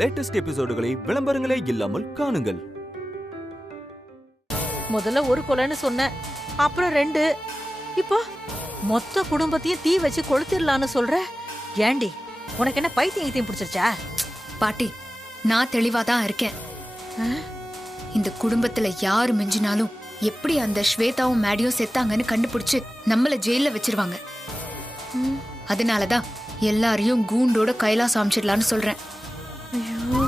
Latest எபிசோடுகளை விளம்பரங்களே இல்லாமல் காணுங்கள். முதல்ல ஒரு கொலைன்னு சொன்ன, அப்புறம் 2, இப்போ மொத்த குடும்பத்தையும் தீ வச்சு கொளுத்திடலான்னு சொல்ற. ஏண்டி, உனக்கு என்ன பைத்தியம் பிடிச்சிருச்சா? பாட்டி, நான் தெளிவாதான் இருக்கேன். இந்த குடும்பத்துல யாரு மிஞ்சினாலும் எப்படி அந்த ஸ்வேதாவும் மேடியும் செத்தாங்கன்னு கண்டுபிடிச்சு நம்மள ஜெயில வச்சிருவாங்க. அதனாலதான் எல்லாரையும் கூண்டோட கைலாசம் அமைச்சிடலான்னு சொல்றேன். ஐயோ,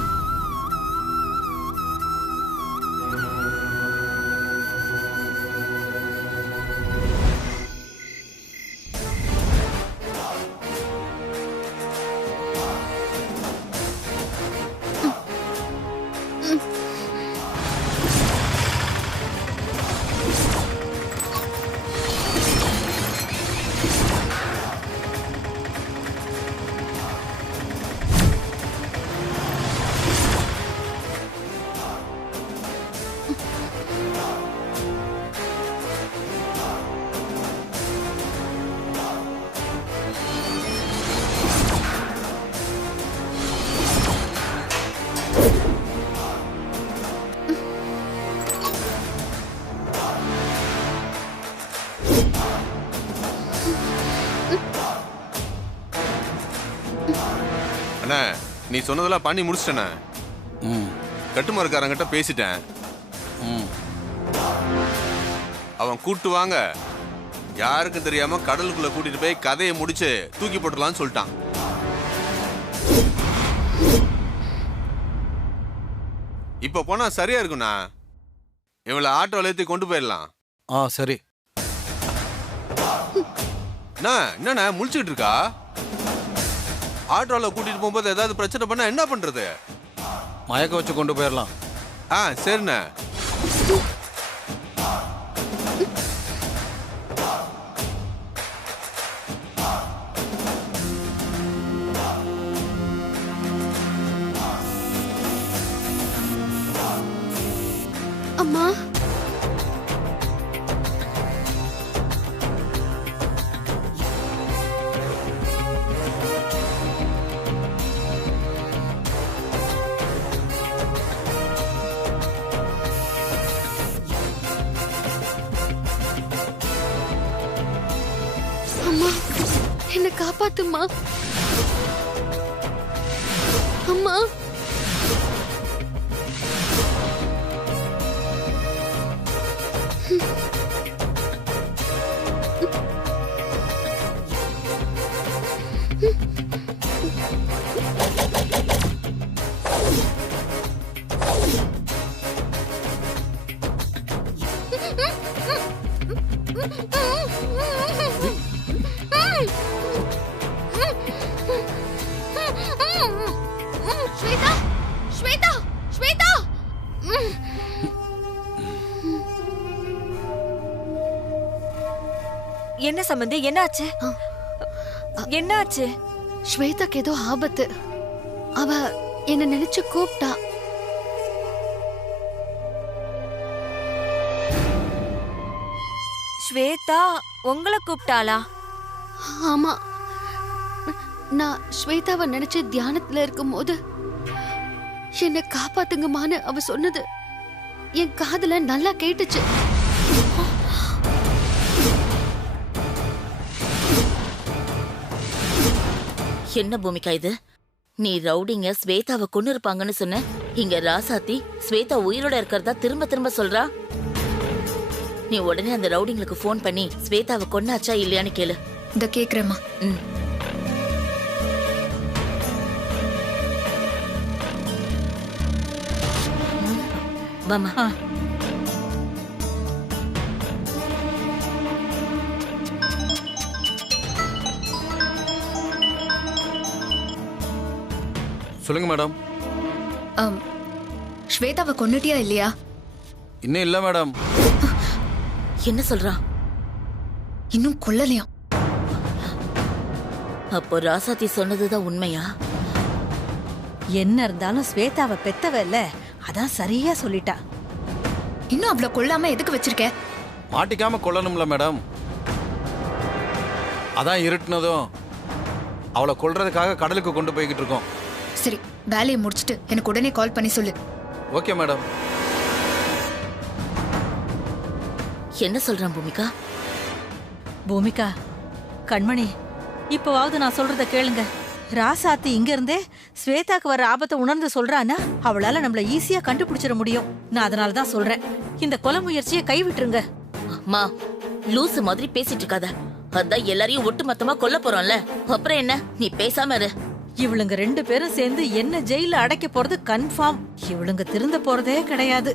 நீ சொன்னதெல்லாம் பண்ணி முடிச்சிட்டேண்ணே. கட்டுமரக்காரங்கிட்ட பேசிட்டேன். அவன் கூட்டு வாங்க, யாருக்கும் தெரியாம கடலுக்குள்ள கூட்டிட்டு போய் கதையை முடிச்சு தூக்கி போட்டுடலான்னு சொல்லிட்டான். இப்ப போனா சரியா இருக்குண்ணா. இவளை ஆட்டோல ஏத்தி கொண்டு போயிடலாம். சரி. என்னண்ணா முழிச்சுட்டு இருக்கா? ஆட்டோல கூட்டிட்டு போகும்போது ஏதாவது பிரச்சனை பண்ணா என்ன பண்றது? மயக்க வச்சு கொண்டு போயிடலாம். சரிண்ணே. அம்மா, என்ன காப்பாத்துமா அம்மா. ஸ்வேதா, ஸ்வேதா, ஸ்வேதா. என்ன சம்பந்தி, என்னாச்சு? என்னாச்சு? ஸ்வேதாக்கு ஏதோ ஆபத்து. அவ என்ன நினைச்சு கூப்பிட்டா. ஸ்வேதா உங்களை கூப்பிட்டாளா? ஆமா, நான் ஸ்வேதாவை நினைச்சு தியானத்துல இருக்கும் போது என்ன காப்பாத்துங்கம்மான்னு அவ சொன்னது என் காதுல நல்லா கேட்டுச்சு. என்ன பூமிகா இது? நீ ரவுடிங்க ஸ்வேதாவை கொண்டு இருப்பாங்கன்னு சொன்ன. இங்க ராசாத்தி ஸ்வேதா உயிரோட இருக்கிறதா திரும்ப திரும்ப சொல்றா. நீ உடனே அந்த ரவுடிங்களுக்கு போன் பண்ணி ஸ்வேதாவை கொன்னாச்சா இல்லையான்னு கேளு. இந்த கேக்குறேம்மா. வாமா. சொல்லுங்க மேடம். ஸ்வேதாவை கொன்னுட்டியா இல்லையா? இன்னும் இல்ல மேடம். என்ன சொல்றான்? இன்னும் கொல்லலையா? அப்போ ராசாத்தி சொன்னதுதான் உண்மையா? என்ன இருந்தாலும் ஸ்வேதாவை பெத்தவ இல்ல, அதான் சரியா சொல்லிட்டா. இன்னும் அவளை கொல்லாம எதுக்கு வச்சிருக்க? மாட்டிக்காம கொல்லணும்ல மேடம். அதான் இருட்டுனதும் அவளை கொல்றதுக்காக கடலுக்கு கொண்டு போய்கிட்டு இருக்கோம். சரி, வேலையை முடிச்சிட்டு எனக்கு உடனே கால் பண்ணி சொல்லு. Okay madam. என்ன சொல்றான் பூமிகா? பூமிகா, கண்மணி, இப்பவாவது நான் சொல்றத கேளுங்க. ராசாத்தி இங்க இருந்தே ஸ்வேதாக்கு வர ஆபத்தை உணர்ந்து சொல்றான்னா அவளால நம்மள ஈஸியா கண்டுபிடிச்சிட முடியும். நான் அதனால தான் சொல்றேன், இந்த கொலை முயற்சியை கைவிட்டுருங்க. அம்மா, லூசு மாதிரி பேசிட்டு இருக்காத. அதான் எல்லாரையும் ஒட்டு மொத்தமா கொல்ல போறோம்ல, அப்புறம் என்ன? நீ பேசாம இரு. இவளுங்க 2 பேரும் சேர்ந்து என்ன ஜெயில அடைக்க போறது கன்ஃபார்ம். இவளுங்க திருந்த போறதே கிடையாது.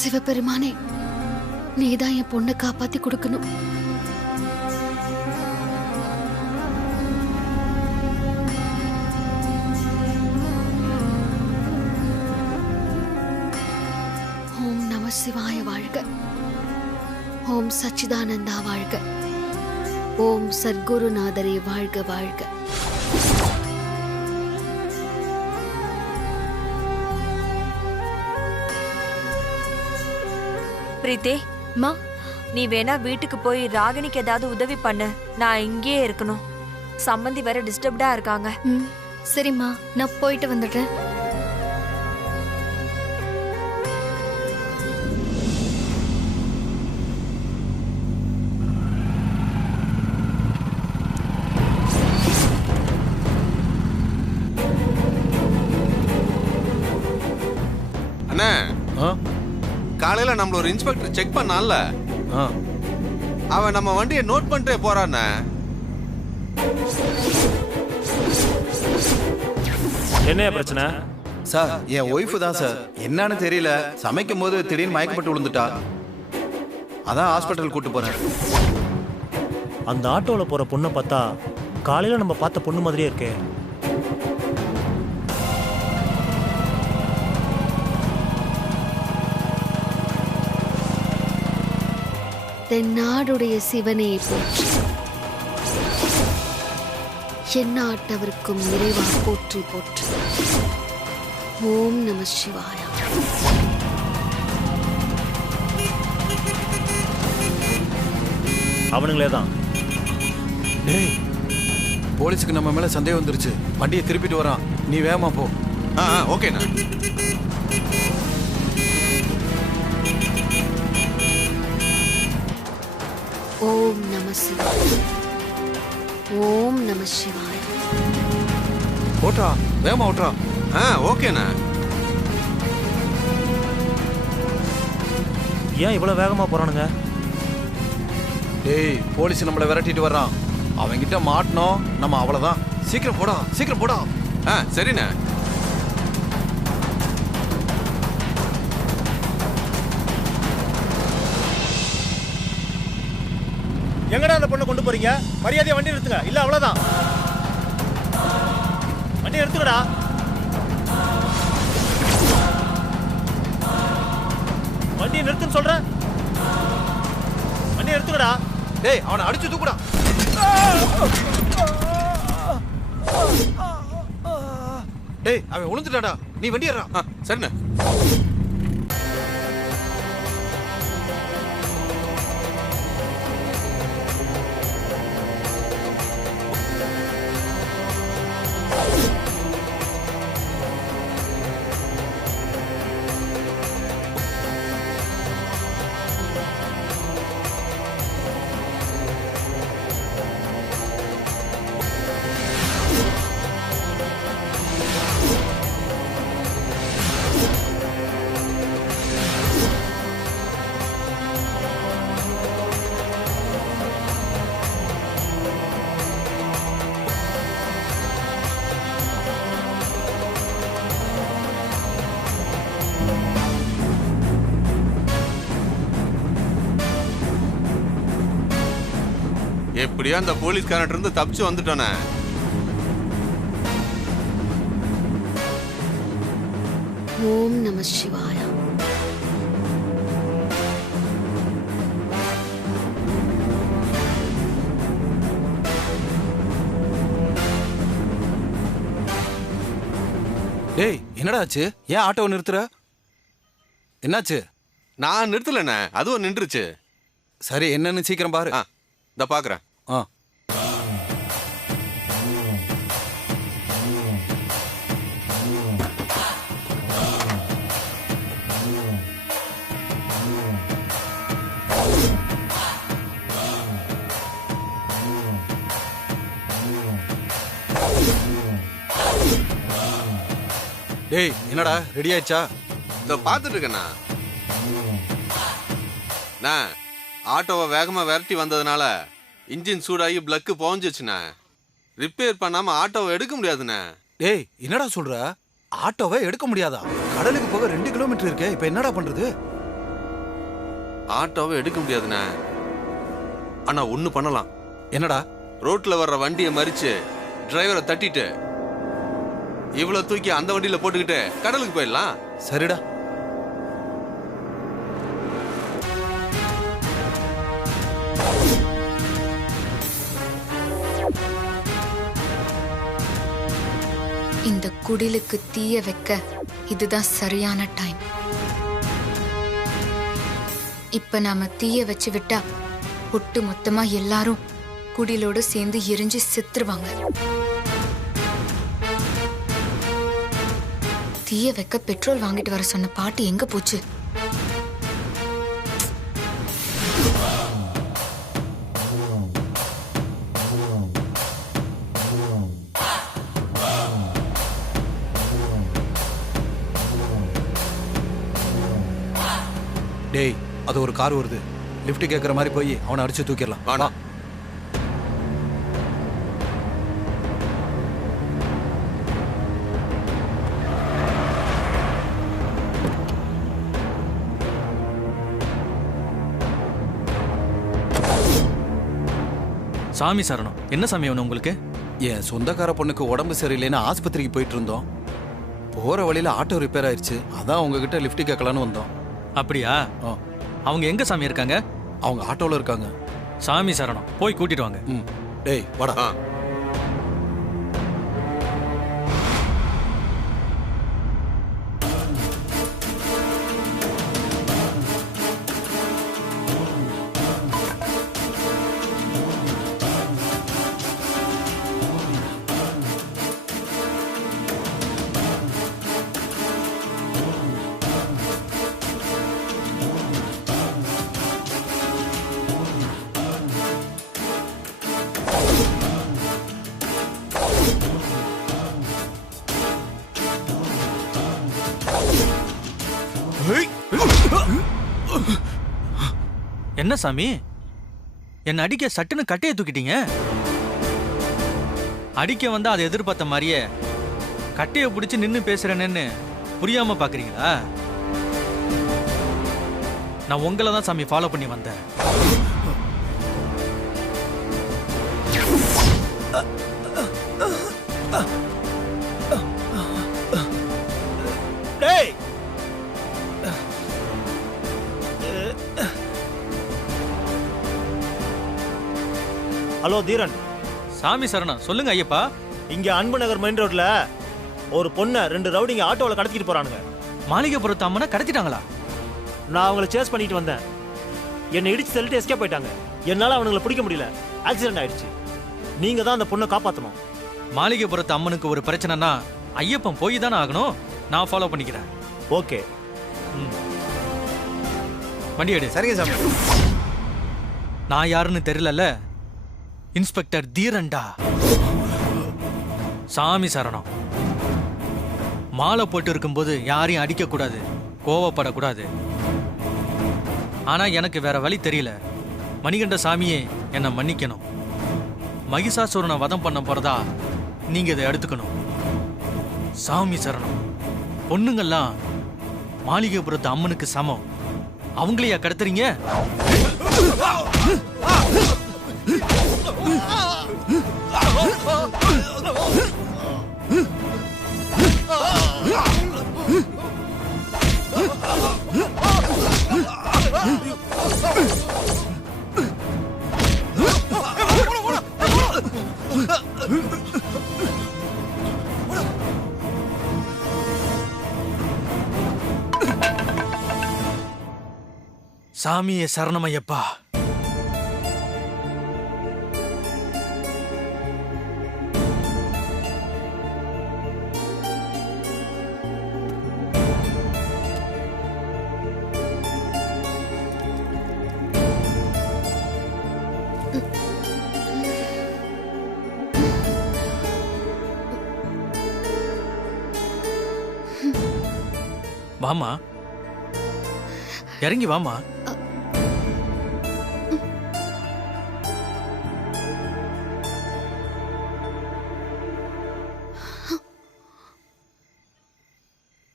சிவபெருமானே, நீதான் என் பொண்ணை காப்பாத்தி கொடுக்கணும். ஓம் நம சிவாய வாழ்க. ஓம் சச்சிதானந்தா வாழ்க. ஓம் சத்குருநாதரே வாழ்க வாழ்க. பிரீத்தி, மா, நீ வேணா வீட்டுக்கு போய் ராகினிக்கு ஏதாவது உதவி பண்ணு. நான் இங்கேயே இருக்கணும். சம்மந்தி வேற டிஸ்டர்ப்டா இருக்காங்க. சரிம்மா, நான் போயிட்டு வந்துடுறேன். அண்ணா, ஆ காலையில நம்மள ஒரு இன்ஸ்பெக்டர் செக் பண்ணான்ல, ஆ அவன் நம்ம வண்டியை நோட் பண்ணிட்டே போறானே. என்ன பிரச்சனை? சார், என் ஒய்ஃபு தான் சார். என்னன்னு தெரியல, சமைக்கும் போது திடீர்னு மயக்கப்பட்டு விழுந்துட்டா. அதான் ஹாஸ்பிட்டல் கூட்டு போறேன். அந்த ஆட்டோவில் போகிற பொண்ணை பார்த்தா காலையில் நம்ம பார்த்த பொண்ணு மாதிரியே இருக்கே. தென்னாடுடைய சிவனே போற்றி, எந்நாட்டவர்க்கும் இறைவா போற்றி போற்றி. ஓம் நம சிவாய. அவனுங்களே தான். டேய், போலீஸுக்கு நம்ம மேல சந்தேகம் வந்துருச்சு. வண்டியை திருப்பிட்டு வரான், நீ வேகமா போ. ஓகேண்ணா. ஓம் நம சிவாய. ஓம் நம சிவாய. ஓட்றா, வேகமா ஓட்றா. ஓகேண்ணா. ஏன் இவ்வளோ வேகமாக போகிறானுங்க? டேய், போலீஸ் நம்மளை விரட்டிட்டு வர்றான். அவன்கிட்ட மாட்டினோம் நம்ம அவ்வளவுதான். சீக்கிரம் போடா, சீக்கிரம் போடா. சரிண்ணா. எங்கடா அந்த பொண்ணை கொண்டு போறீங்க? மரியாதையா வண்டி நிறுத்துங்க, இல்ல அவ்வளவுதான். வண்டி நிறுத்துங்கடா. வண்டியை நிறுத்துன்னு சொல்றேன். வண்டியை நிறுத்துங்கடா. டேய், அவனை அடிச்சு தூக்குடா. டேய், அவன் விழுந்துட்டாடா. நீ வண்டி ஏறா. சரிண்ணா. எப்படியா அந்த போலீஸ்காரன் இருந்து தப்பிச்சு வந்துட்டானே. ஓம் நம சிவாய. டேய், என்னடா ஆச்சு? ஏன் ஆட்டோவை நிறுத்துற? என்னாச்சு? நான் நிறுத்தலண்ணே, அதுவும் நின்றுச்சு. சரி, என்னன்னு சீக்கிரம் பாரு. இத பாக்குறேன். டேய் என்னடா ரெடி ஆயிடுச்சா? இதோ பார்த்துட்டு இருக்கேண்ணா. நான் ஆட்டோவை வேகமா விரட்டி வந்ததுனால இன்ஜின் சூடாகி பிளக்கு போஞ்சிச்சுண்ணா. ரிப்பேர் பண்ணாம ஆட்டோவை எடுக்க முடியாதுண்ணே. டேய் என்னடா சொல்ற? ஆட்டோவை எடுக்க முடியாதா? கடலுக்கு போக 2 கிலோமீட்டர் இருக்கே, இப்ப என்னடா பண்றது? ஆட்டோவை எடுக்க முடியாதுண்ணே. ஆனா ஒண்ணு பண்ணலாம். என்னடா? ரோட்ல வர்ற வண்டியை மறிச்சு டிரைவரை தட்டிட்டு இவ்வளவு தூக்கி அந்த வண்டியில போட்டுக்கிட்டு கடலுக்கு போயிடலாம். சரிடா. இந்த குடிலுக்கு தீய வைக்க இதுதான் சரியான டைம். இப்ப நாம தீய வச்சு விட்டா ஒட்டு மொத்தமா எல்லாரும் குடிலோட சேர்ந்து எரிஞ்சு செத்துருவாங்க. தீய வைக்க பெட்ரோல் வாங்கிட்டு வர சொன்ன பாட்டி எங்க போச்சு? டேய் அது ஒரு கார் வருது. லிஃப்ட் கேட்கற மாதிரி போய் அவனை அடிச்சு தூக்கிடலாம். வாடா. சாமி சரணம். என்ன சாமி வேணும் உங்களுக்கு? என் சொந்தக்கார பொண்ணுக்கு உடம்பு சரியில்லைன்னு ஆஸ்பத்திரிக்கு போயிட்டு இருந்தோம். போற வழியில ஆட்டோ ரிப்பேர் ஆயிடுச்சு. அதான் உங்ககிட்ட லிஃப்ட் கேட்கலான்னு வந்தோம். அப்படியா? அவங்க எங்க சாமி இருக்காங்க? அவங்க ஆட்டோல இருக்காங்க. சாமி சரணம், போய் கூட்டிட்டு வாங்க. டேய் வாடா. என்ன சாமி, என்ன அடிக்க சட்டுன்னு கட்டையை தூக்கிட்டீங்க? அடிக்க வந்தா அதை எதிர்பார்த்த மாதிரியே கட்டையை பிடிச்சு நின்னு பேசுறேன்னு புரியாம பாக்குறீங்களா? நான் உங்களை தான் சாமி ஃபாலோ பண்ணி வந்தேன். டேய் ஹலோ தீரன். சாமி சரணம், சொல்லுங்க ஐயப்பா. இங்க அன்பு நகர் மெயின் ரோட்ல ஒரு பொண்ணை 2 ரவுடிங்க ஆட்டோவில் கடத்திட்டு போறானுங்க. மாளிகைப்புறத்து அம்மனை கடத்திட்டாங்களா? நான் அவங்கள சேஸ் பண்ணிட்டு வந்தேன். என்னை இடிச்சு தள்ளிட்டு எஸ்கேப் போயிட்டாங்க. என்னால அவனுங்களை பிடிக்க முடியல. ஆக்சிடென்ட் ஆயிடுச்சு. நீங்க தான் அந்த பொண்ணை காப்பாற்றணும். மாளிகைப்புறத்து அம்மனுக்கு ஒரு பிரச்சனைனா ஐயப்பன் போய் தானே ஆகணும். நான் ஃபாலோ பண்ணிக்கிறேன். ஓகே. வண்டி எடு. சரிங்க சாமி. நான் யாருன்னு தெரியல. இன்ஸ்பெக்டர் தீரன்டா. சாமி சரணம். மாலை போட்டு இருக்கும்போது யாரையும் அடிக்க கூடாது, கோவப்படக்கூடாது. ஆனா எனக்கு வேற வழி தெரியல. மணிகண்ட சாமியே என்னை மன்னிக்கணும். மகிஷாசுரனை வதம் பண்ண போறதா நீங்க இதை எடுத்துக்கணும். சாமி சரணம். பொண்ணுங்கெல்லாம் மாளிகைப்புறத்து அம்மனுக்கு சமம். அவங்களையா கடத்துறீங்க? சாமியே சரணமையப்பா. வாமா, இறங்கி வாமா.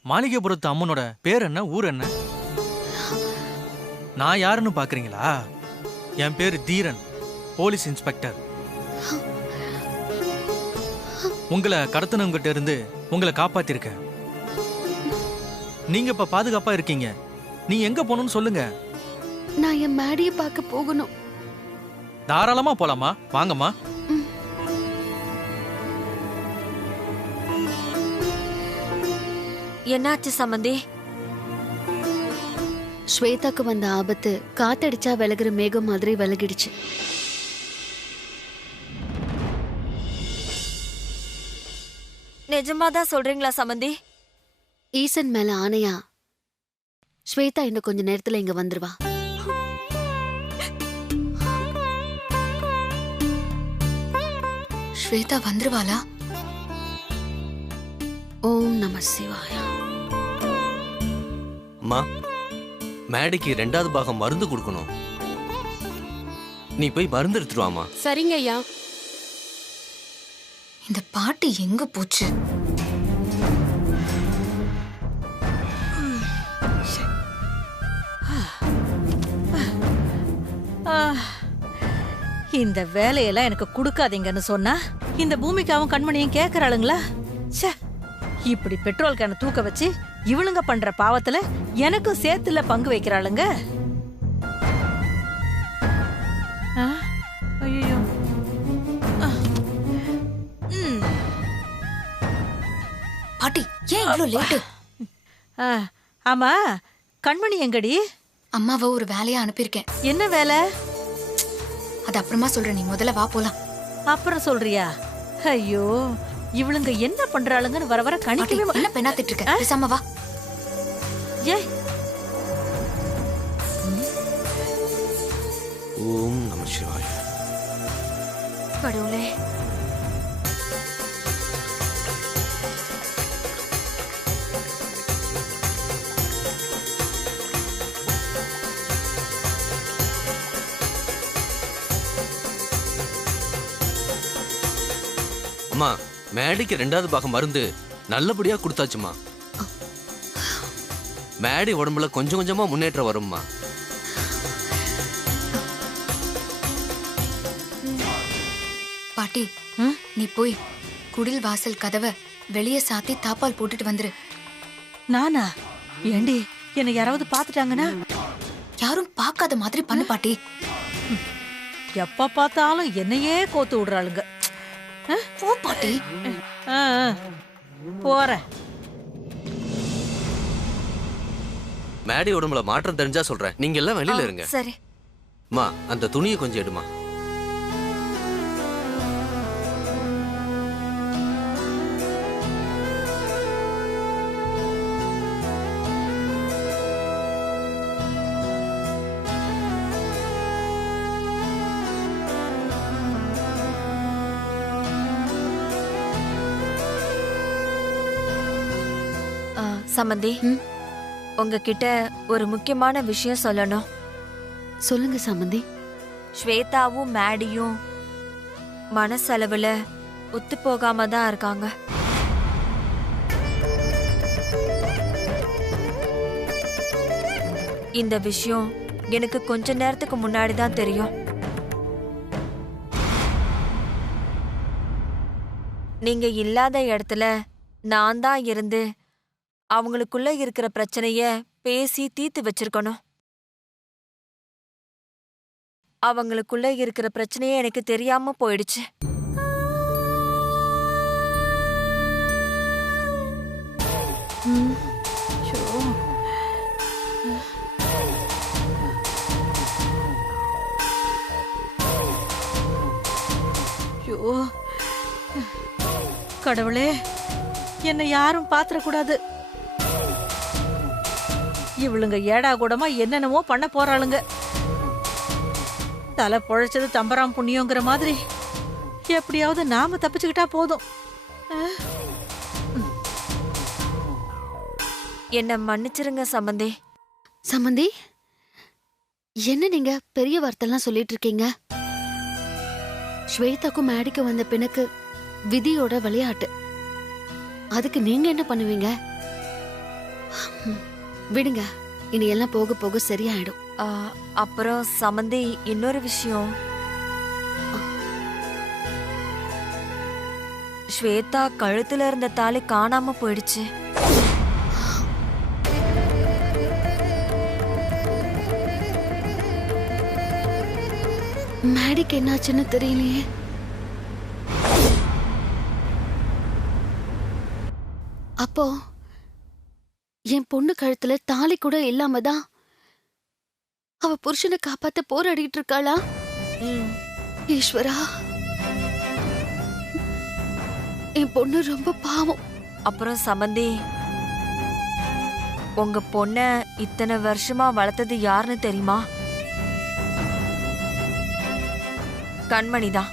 மாளிகைபுரத்து அம்மனோட பேர் என்ன, ஊர் என்ன? நான் யாருன்னு பாக்குறீங்களா? என் பேரு தீரன், போலீஸ் இன்ஸ்பெக்டர். உங்களை கடத்தினவங்கிட்ட இருந்து உங்களை காப்பாத்திருக்கேன். நீங்க இப்ப பாதுகாப்பா இருக்கீங்க. நீங்க எங்க போகணும்னு சொல்லுங்க. நான் என் மேடியை பார்க்க போகணும். தாராளமா போலாமா, வாங்கம்மா. என்னாச்சு சம்பந்தி? ஸ்வேதாக்கு வந்த ஆபத்து காத்தடிச்சா விலகுற மேகம் மாதிரி விலகிடுச்சு. நிஜமாதான் சொல்றீங்களா சம்பந்தி? ஈசன் மேல ஆணையா, ஸ்வேதா இன்னும் கொஞ்ச நேரத்துல இங்க வந்துருவா. ஸ்வேதா வந்துருவாளா? ஓம் நம சிவாயா. அம்மா, மேடைக்கு 2வது பாகம் மருந்து கொடுக்கணும். நீ போய் மருந்து எடுத்துட்டு வாமா. சரிங்க ஐயா. இந்த பாட்டு எங்க போச்சு? இந்த வேலையெல்லாம் எனக்கு கொடுக்காதீங்கன்னு சொன்னா இந்த பூமிக்காவும் கண்மணியும் கேக்குறாளுங்களா? ச்சே, இப்படி பெட்ரோல் கேன தூக்க வச்சு இவளுங்க பண்ற பாவத்துல எனக்கும் சேர்த்துல பங்கு வைக்கிறாளுங்க. ஐயோ, பாட்டி ஏன் இவ்வளவு லேட்டு? ஆமா, கண்மணி எங்கடி? அம்மாவை ஒரு வேலையா அனுப்பியிருக்கேன். என்ன வேலை? அது அப்புறமா சொல்றேன், நீ முதல்ல வா போலாம். அப்புறம் சொல்றியா? ஐயோ, இவளுங்க என்ன பண்றாளுங்கன்னு வர வர கணிக்கவே என்ன பெண்ணாத்திட்டு இருக்க? பேசாம வா. ஏ, ஓம் நம சிவாய. கடவுளே, அம்மா, மேடைக்கு 2வது பாகம் மருந்து நல்லபடியா கொடுத்தாச்சுமா. மேடை உடம்புல கொஞ்சம் கொஞ்சமா முன்னேற்றம் வரும்மா. பாட்டி, நீ போய் குடில் வாசல் கதவை வெளியே சாத்தி தாப்பால் போட்டுட்டு வந்துரு. நானா? ஏண்டி, என்ன யாராவது பாத்துட்டாங்கன்னா? யாரும் பார்க்காத மாதிரி பண்ணு பாட்டி. எப்ப பார்த்தாலும் என்னையே கோத்து விடுறாளுங்க. போ பாட்டி. போறேன். மேடை உடம்புல மாற்றம் தெரிஞ்சா சொல்றேன். நீங்க எல்லாம் வெளியில இருங்க. சரி. அம்மா, அந்த துணியை கொஞ்சம் எடுமா. சம்பந்தி, உங்ககிட்ட ஒரு முக்கியமான விஷயம் சொல்லணும். சொல்லுங்க சம்பந்தி. ஸ்வேதாவும் மேடியும் மனசளவுல ஒத்து போகாம தான் இருக்காங்க. இந்த விஷயம் எனக்கு கொஞ்ச நேரத்துக்கு முன்னாடி தான் தெரியும். நீங்க இல்லாத இடத்துல நான் தான் இருந்து அவங்களுக்குள்ள இருக்கிற பிரச்சனைய பேசி தீர்த்து வச்சிருக்கணும். அவங்களுக்குள்ள இருக்கிற பிரச்சனையே எனக்கு தெரியாம போயிடுச்சு. கடவுளே, என்னை யாரும் பாத்திரக்கூடாது. இவளுங்க ஏடா கூடமா என்னென்னமோ பண்ண போறாளுங்க. தலை பொழைச்சது தம்பராம் புண்ணியங்கிற மாதிரி எப்படியாவது நாம தப்பிச்சுக்கிட்டா போதும். என்ன மன்னிச்சிருங்க சம்பந்தி. சம்மந்தி, என்ன நீங்க பெரிய வார்த்தைலாம் சொல்லிட்டு இருக்கீங்க? ஸ்வேதாக்கும் மேடிக்கு வந்த பிணக்கு விதியோட விளையாட்டு. அதுக்கு நீங்க என்ன பண்ணுவீங்க? விடுங்க, இனி எல்லாம் போக போக சரியாயிடும். அப்புறம் சம்பந்தி, இன்னொரு விஷயம். ஸ்வேதா கழுத்துல இருந்த தாலி காணாம போயிடுச்சு. மேடிக்கு என்னாச்சுன்னு தெரியலையே. அப்போ என் பொண்ணு கழுத்துல தாலி கூட இல்லாம தான் அவ புருஷனை காப்பாத்த போராடிட்டு இருக்காளா? ஈஸ்வரா, என் பொண்ணு ரொம்ப பாவம். அப்புறம் சம்பந்தி, உங்க பொண்ண இத்தனை வருஷமா வளர்த்தது யாருன்னு தெரியுமா? கண்மணிதான்.